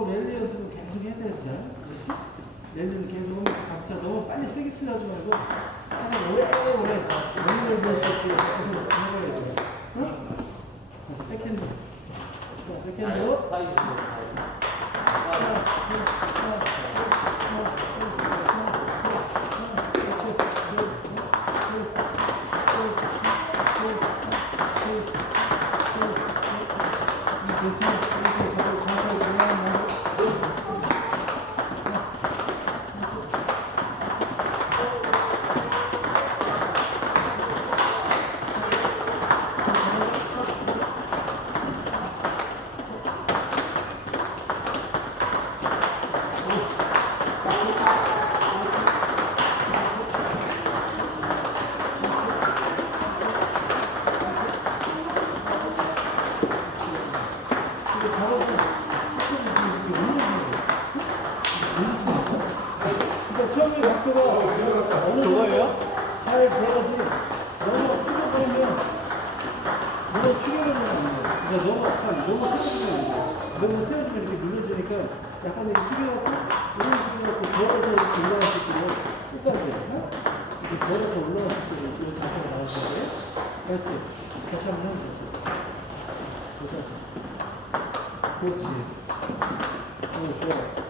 아빠하고 랠리 연습을 계속 해야 되는데. 그렇지? 랠리는 계속 하면서 각자 너무 빨리 세게 치려지 말고 항상 오래 오래 너무 랠리 연습 계속 해봐야 돼. 응? 다시 백핸드. 자, 백핸드. 그러니까 처음에 각도가 어느 정도예요? 잘 돼야지 너무 숙여버리면 너무 숙여버리면. 그러니까 너무 참 너무 돼. 너무 세워지면 이렇게 눌러주니까 약간 이렇게 숙여갖고 이런 식으로 걸어서 올라갈 수 있도록 끝까지 어? 이렇게 걸어서 올라갈 수 있도록 이 자세가 거예요. 그렇지. 다시 한번 해보세요. 괜찮어. 그렇지. 어, 좋아.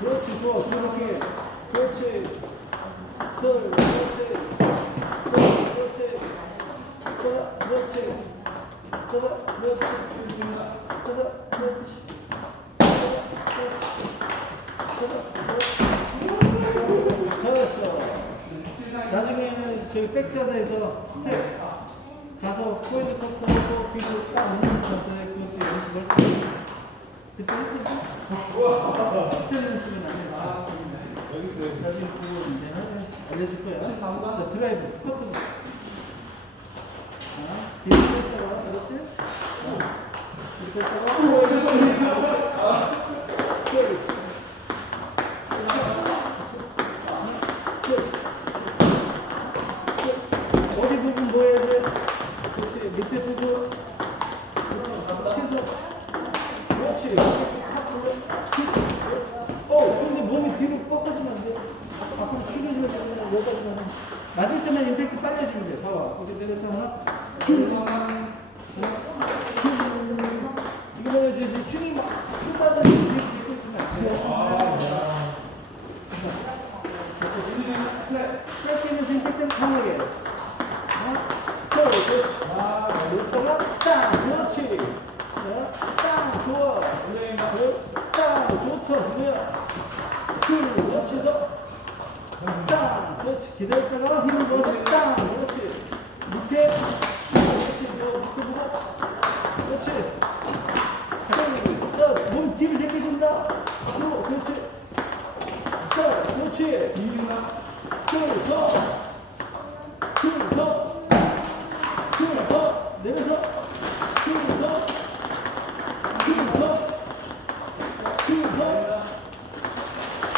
그렇지 좋아 그렇게 그렇지 덜 그렇지 덜 그렇지 덜 그렇지 덜 그렇지 덜 그렇지 잘했어. 나중에는 저희 백자세에서 스텝 가서 포인트 커터하고 그리고 딱 없는 자세 그것도 연습을. 그때 했었지? 스텝 연습은 안 했어. 여기. 나중에 그거 이제 알려줄 거야. 자, 드라이브, 커터. 자, 뒤로 했다가? 어. 이렇게 했다가, 끝. 어디 부분 뭐 해야 돼? 그렇지. 밑에 부분. 최소. 그렇지. 어, 근데 몸이 뒤로 꺾어지면 안 돼. 앞으로 숙여지면 되면 맞을 때만 임팩트 빨리 해주면 돼. 봐봐. 어디 내렸다 하나. 이거는 이제 슈닝 막 쏟아져 이렇게 있으면 안 돼. 짧게는 생각된 강하게. 그렇지. 아, 놓다가 땅, 그렇지. 자, 땅, 좋아. 땅, 좋다, 그거야. 그렇지, 더. 땅, 그렇지. 기다렸다가 힘을 넣어서 땅, 그렇지. 밑에, 그렇지, 저 밑에 보고. 그렇지. 자, 몸 뒤로 제껴준다. 또, 그렇지. 자, 그렇지. 둘, 더. 둘, 더. 둘, 더. 내려서. 둘, 더. 둘, 더. 둘, 더.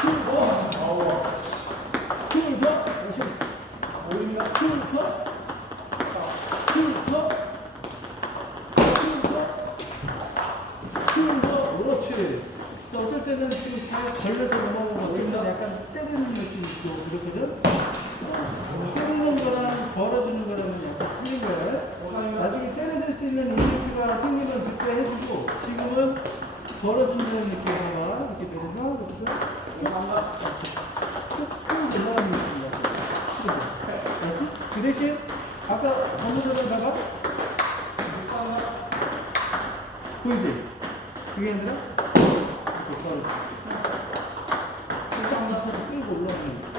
둘, 더. 둘, 더. 열심히. 올립니다. 둘, 더. 둘, 더. 둘, 더. 더. 그렇지. 자, 어쩔 때는 지금 잘 걸려서 넘어가고, 어쩔 때는 약간 때리는 느낌이 있고, 그렇거든? 어, 때리는 거랑 걸어주는 거랑은 약간 틀린 거예요. 나중에 때려줄 수 있는 이미지가 생기면 그때 해주고, 지금은 걸어주는 느낌 봐봐. 이렇게 내려서, 그래서 쭉, 쭉 올라가는 느낌이야. 알았지? 그 대신, 아까 전문적으로 봐봐. 보이지? 그게 일단 장마터서 끌고 올라오는